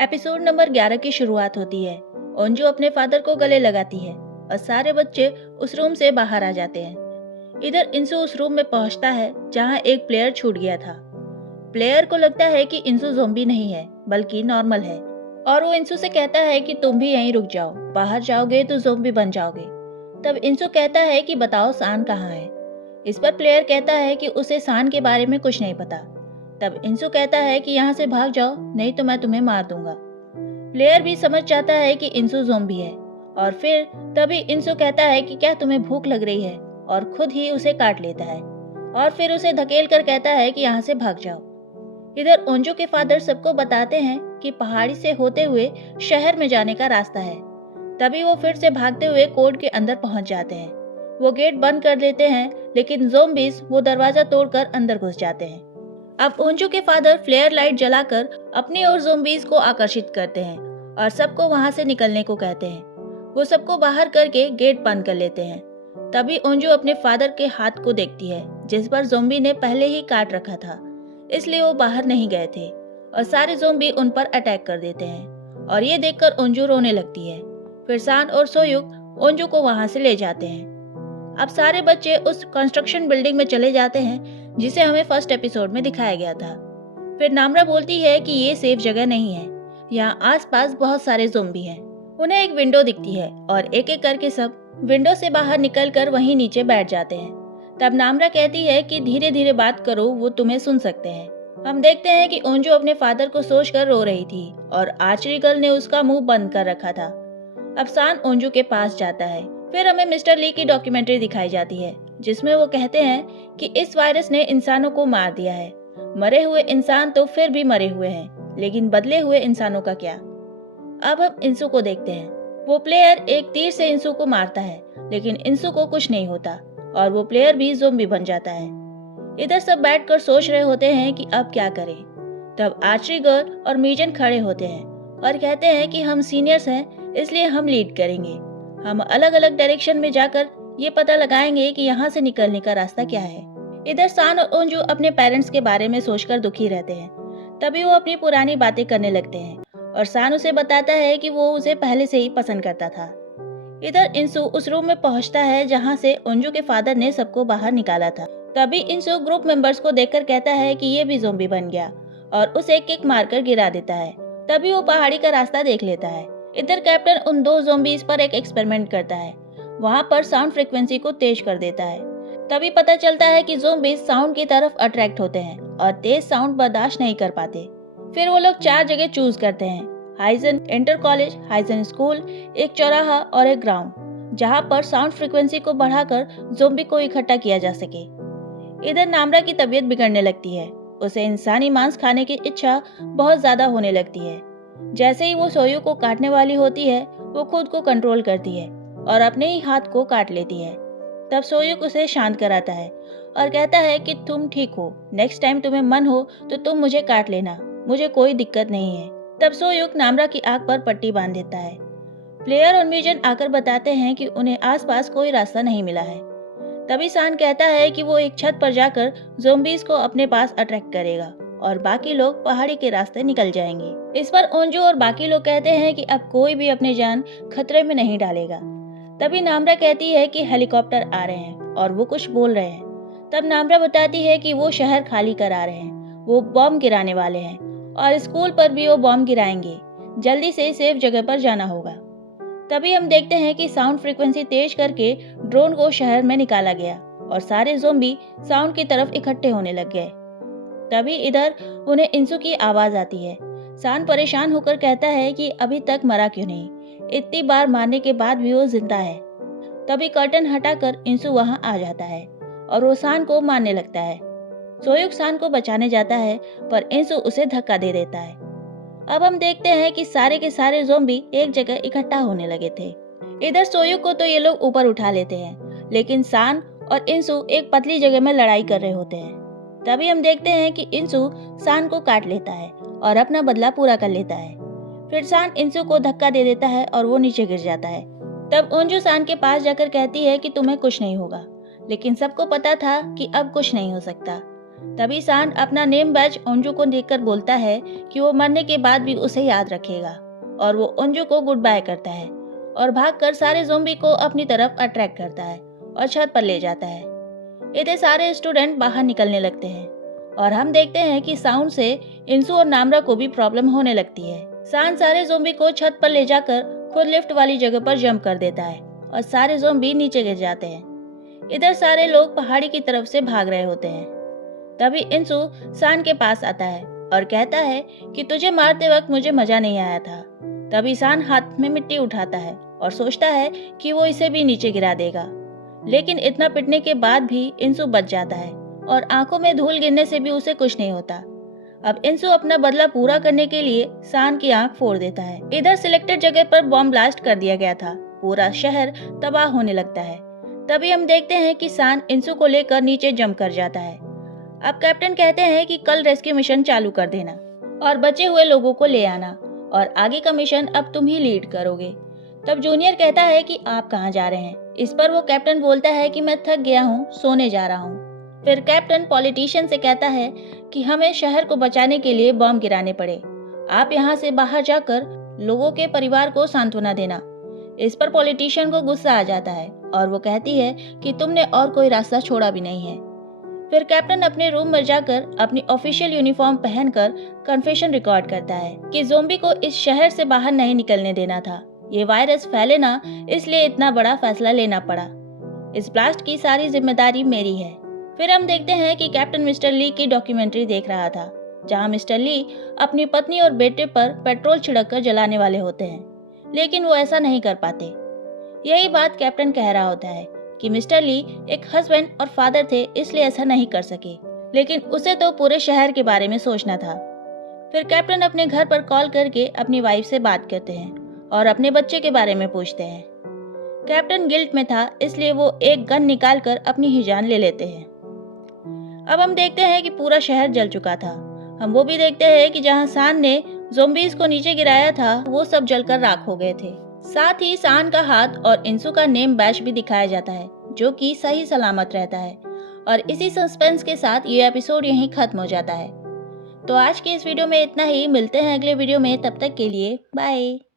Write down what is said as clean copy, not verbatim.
Episode number 11 की शुरुआत होती है। ओंजू अपने फादर को गले लगाती है और सारे बच्चे उस रूम से बाहर आ जाते हैं। इधर इंसू उस रूम में पहुंचता है जहां एक प्लेयर छूट गया था। प्लेयर को लगता है कि इंसू ज़ोंबी नहीं है बल्कि नॉर्मल है और वो इंसू से कहता है कि तुम भी यहीं रुक जाओ, बाहर जाओगे तो ज़ोंबी बन जाओगे। तब इंसू कहता है कि बताओ सान कहाँ है। इस पर प्लेयर कहता है कि उसे सान के बारे में कुछ नहीं पता। तब इंसू कहता है कि यहाँ से भाग जाओ नहीं तो मैं तुम्हें मार दूंगा। प्लेयर भी समझ जाता है कि इंसू ज़ोंबी है और फिर तभी इंसू कहता है कि क्या तुम्हें भूख लग रही है और खुद ही उसे काट लेता है और फिर उसे धकेल कर कहता है कि यहाँ से भाग जाओ। इधर ओंजो के फादर सबको बताते हैं कि पहाड़ी से होते हुए शहर में जाने का रास्ता है। तभी वो फिर से भागते हुए कोर्ट के अंदर पहुंच जाते हैं। वो गेट बंद कर देते हैं लेकिन ज़ोंबीज वो दरवाजा तोड़कर अंदर घुस जाते हैं। अब ओंजो के फादर फ्लेयर लाइट जलाकर अपनी ओर ज़ोंबीज को आकर्षित करते हैं और सबको वहां से निकलने को कहते हैं। वो सबको बाहर करके गेट बंद कर लेते हैं। तभी ओंजो अपने फादर के हाथ को देखती है जिस पर ज़ोंबी ने पहले ही काट रखा था, इसलिए वो बाहर नहीं गए थे और सारे ज़ोंबी उन पर अटैक कर देते हैं और ये देखकर ओंजो रोने लगती है। फिर सान और सोयुक ओंजो को वहां से ले जाते हैं। अब सारे बच्चे उस कंस्ट्रक्शन बिल्डिंग में चले जाते हैं जिसे हमें फर्स्ट एपिसोड में दिखाया गया था। फिर नामरा बोलती है कि ये सेफ जगह नहीं है, यहाँ आसपास बहुत सारे ज़ोंबी हैं। उन्हें एक विंडो दिखती है और एक एक करके सब विंडो से बाहर निकलकर वहीं नीचे बैठ जाते हैं। तब नामरा कहती है कि धीरे धीरे बात करो, वो तुम्हें सुन सकते हैं। हम देखते हैं कि ओंजो अपने फादर को सोचकर रो रही थी और आर्चरी गर्ल ने उसका मुंह बंद कर रखा था। अब सान ओंजो के पास जाता है। फिर हमें मिस्टर ली की डॉक्यूमेंट्री दिखाई जाती है जिसमें वो कहते हैं कि इस वायरस ने इंसानों को मार दिया है। मरे हुए इंसान तो फिर भी मरे हुए हैं, लेकिन बदले हुए इंसानों का क्या। अब हम इंसू को देखते हैं। वो प्लेयर एक तीर से इंसू को मारता है लेकिन इंसू को कुछ नहीं होता और वो प्लेयर भी ज़ोंबी बन जाता है। इधर सब बैठकर सोच रहे होते हैं कि अब क्या करें। तब आर्चरी गर्ल और मीजन खड़े होते हैं और कहते हैं कि हम सीनियर्स हैं इसलिए हम लीड करेंगे। हम अलग अलग डायरेक्शन में जाकर ये पता लगाएंगे कि यहाँ से निकलने का रास्ता क्या है। इधर सान और ओंजू अपने पेरेंट्स के बारे में सोचकर दुखी रहते हैं। तभी वो अपनी पुरानी बातें करने लगते हैं और सान उसे बताता है कि वो उसे पहले से ही पसंद करता था। इधर इंसू उस रूम में पहुंचता है जहां से ओंजू के फादर ने सबको बाहर निकाला था। तभी इंसू ग्रुप मेंबर्स को देखकर कहता है कि ये भी ज़ोंबी बन गया और उसे किक मारकर गिरा देता है। तभी वो पहाड़ी का रास्ता देख लेता है। इधर कैप्टन उन दो ज़ोंबीज पर एक एक्सपेरिमेंट करता है। वहां पर साउंड फ्रीक्वेंसी को तेज कर देता है। तभी पता चलता है कि ज़ोंबीज साउंड की तरफ अट्रैक्ट होते हैं और तेज साउंड बर्दाश्त नहीं कर पाते। फिर वो लोग 4 जगह चूज करते हैं, Huygens inter college, Huygens school, एक चौराहा और एक ग्राउंड, जहां पर साउंड फ्रीक्वेंसी को बढ़ाकर ज़ोंबी को इकट्ठा किया जा सके। इधर नामरा की तबीयत बिगड़ने लगती है। उसे इंसानी मांस खाने की इच्छा बहुत ज्यादा होने लगती है। जैसे ही वो सोयू को काटने वाली होती है वो खुद को कंट्रोल करती है और अपने ही हाथ को काट लेती है। तब सोयुक उसे शांत कराता है और कहता है कि तुम ठीक हो, नेक्स्ट टाइम तुम्हें मन हो तो तुम मुझे काट लेना, मुझे कोई दिक्कत नहीं है। तब सोयुक नामरा की आंख पर पट्टी बांध देता है। प्लेयर और मीजन आकर बताते हैं कि उन्हें आसपास कोई रास्ता नहीं मिला है। तभी सान कहता है कि वो एक छत पर जाकर ज़ोंबीज को अपने पास अट्रैक्ट करेगा और बाकी लोग पहाड़ी के रास्ते निकल जाएंगे। इस पर ओंजो और बाकी लोग कहते हैं कि अब कोई भी अपनी जान खतरे में नहीं डालेगा। तभी नामरा कहती है कि हेलीकॉप्टर आ रहे हैं और वो कुछ बोल रहे हैं। तब नामरा बताती है कि वो शहर खाली करा रहे हैं, वो बॉम्ब गिराने वाले हैं और स्कूल पर भी वो बॉम्ब गिराएंगे। जल्दी से सेफ जगह पर जाना होगा। तभी हम देखते हैं कि साउंड फ्रीक्वेंसी तेज करके ड्रोन को शहर में निकाला गया और सारे ज़ोंबी साउंड की तरफ इकट्ठे होने लग गए। तभी इधर उन्हें इंसू की आवाज आती है। सान परेशान होकर कहता है कि अभी तक मरा क्यों नहीं, इतनी बार मारने के बाद भी वो जिंदा है। तभी कर्टन हटाकर इंसू वहां आ जाता है और वो सान को मारने लगता है। सोयुक सान को बचाने जाता है पर इंसू उसे धक्का दे देता है। अब हम देखते हैं कि सारे के सारे ज़ोंबी एक जगह इकट्ठा होने लगे थे। इधर सोयुक को तो ये लोग ऊपर उठा लेते हैं लेकिन सान और इंसू एक पतली जगह में लड़ाई कर रहे होते हैं। तभी हम देखते हैं कि इंसू सान को काट लेता है और अपना बदला पूरा कर लेता है। फिर सान इंसू को धक्का दे देता है और वो नीचे गिर जाता है। तब ओंजू सान के पास जाकर कहती है कि तुम्हें कुछ नहीं होगा, लेकिन सबको पता था कि अब कुछ नहीं हो सकता। तभी सान अपना नेम बैज ओंजू को देखकर बोलता है कि वो मरने के बाद भी उसे याद रखेगा, और वो ओंजू को गुड बाय करता है और भागकर सारे ज़ोंबी को अपनी तरफ अट्रैक्ट करता है और छत पर ले जाता है। इधर सारे स्टूडेंट बाहर निकलने लगते हैं और हम देखते हैं कि साउंड से इंसू और नामरा को भी प्रॉब्लम होने लगती है। सान सारे ज़ोंबी को छत पर ले जाकर खुद लिफ्ट वाली जगह पर जंप कर देता है और सारे ज़ोंबी नीचे गिर जाते हैं। इधर सारे लोग पहाड़ी की तरफ से भाग रहे होते हैं। तभी इंसू सान के पास आता है और कहता है कि तुझे मारते वक्त मुझे मजा नहीं आया था। तभी सान हाथ में मिट्टी उठाता है और सोचता है कि वो इसे भी नीचे गिरा देगा, लेकिन इतना पिटने के बाद भी इंसू बच जाता है और आंखों में धूल गिरने से भी उसे कुछ नहीं होता। अब इंसू अपना बदला पूरा करने के लिए सान की आंख फोड़ देता है। इधर सिलेक्टेड जगह पर बॉम्ब ब्लास्ट कर दिया गया था। पूरा शहर तबाह होने लगता है। तभी हम देखते हैं कि सान इंसू को लेकर नीचे जंप कर जाता है। अब कैप्टन कहते हैं कि कल रेस्क्यू मिशन चालू कर देना और बचे हुए लोगों को ले आना, और आगे का मिशन अब तुम ही लीड करोगे। तब जूनियर कहता है कि आप कहाँ जा रहे हैं। इस पर वो कैप्टन बोलता है कि मैं थक गया हूँ, सोने जा रहा हूँ। फिर कैप्टन पॉलिटिशियन से कहता है कि हमें शहर को बचाने के लिए बम गिराने पड़े, आप यहाँ से बाहर जाकर लोगों के परिवार को सांत्वना देना। इस पर पॉलिटिशियन को गुस्सा आ जाता है और वो कहती है कि तुमने और कोई रास्ता छोड़ा भी नहीं है। फिर कैप्टन अपने रूम में जाकर अपनी ऑफिशियल यूनिफॉर्म पहनकर कन्फेशन रिकॉर्ड करता है कि ज़ोंबी को इस शहर से बाहर नहीं निकलने देना था। ये वायरस फैले ना, इसलिए इतना बड़ा फैसला लेना पड़ा। इस ब्लास्ट की सारी जिम्मेदारी मेरी है। फिर हम देखते हैं कि कैप्टन मिस्टर ली की डॉक्यूमेंट्री देख रहा था, जहां मिस्टर ली अपनी पत्नी और बेटे पर पेट्रोल छिड़ककर जलाने वाले होते हैं, लेकिन वो ऐसा नहीं कर पाते। यही बात कैप्टन कह रहा होता है कि मिस्टर ली एक हस्बैंड और फादर थे, इसलिए ऐसा नहीं कर सके, लेकिन उसे तो पूरे शहर के बारे में सोचना था। फिर कैप्टन अपने घर पर कॉल करके अपनी वाइफ से बात करते हैं और अपने बच्चे के बारे में पूछते हैं। कैप्टन गिल्ट में था, इसलिए वो एक गन निकालकर अपनी ही जान ले लेते हैं। अब हम देखते हैं कि पूरा शहर जल चुका था। हम वो भी देखते हैं कि जहां सान ने ज़ोंबीज को नीचे गिराया था, वो सब जलकर राख हो गए थे। साथ ही सान का हाथ और इंसू का नेम बैच भी दिखाया जाता है, जो कि सही सलामत रहता है। और इसी सस्पेंस के साथ ये एपिसोड यहीं खत्म हो जाता है। तो आज के इस वीडियो में इतना ही। मिलते हैं अगले वीडियो में, तब तक के लिए बाय।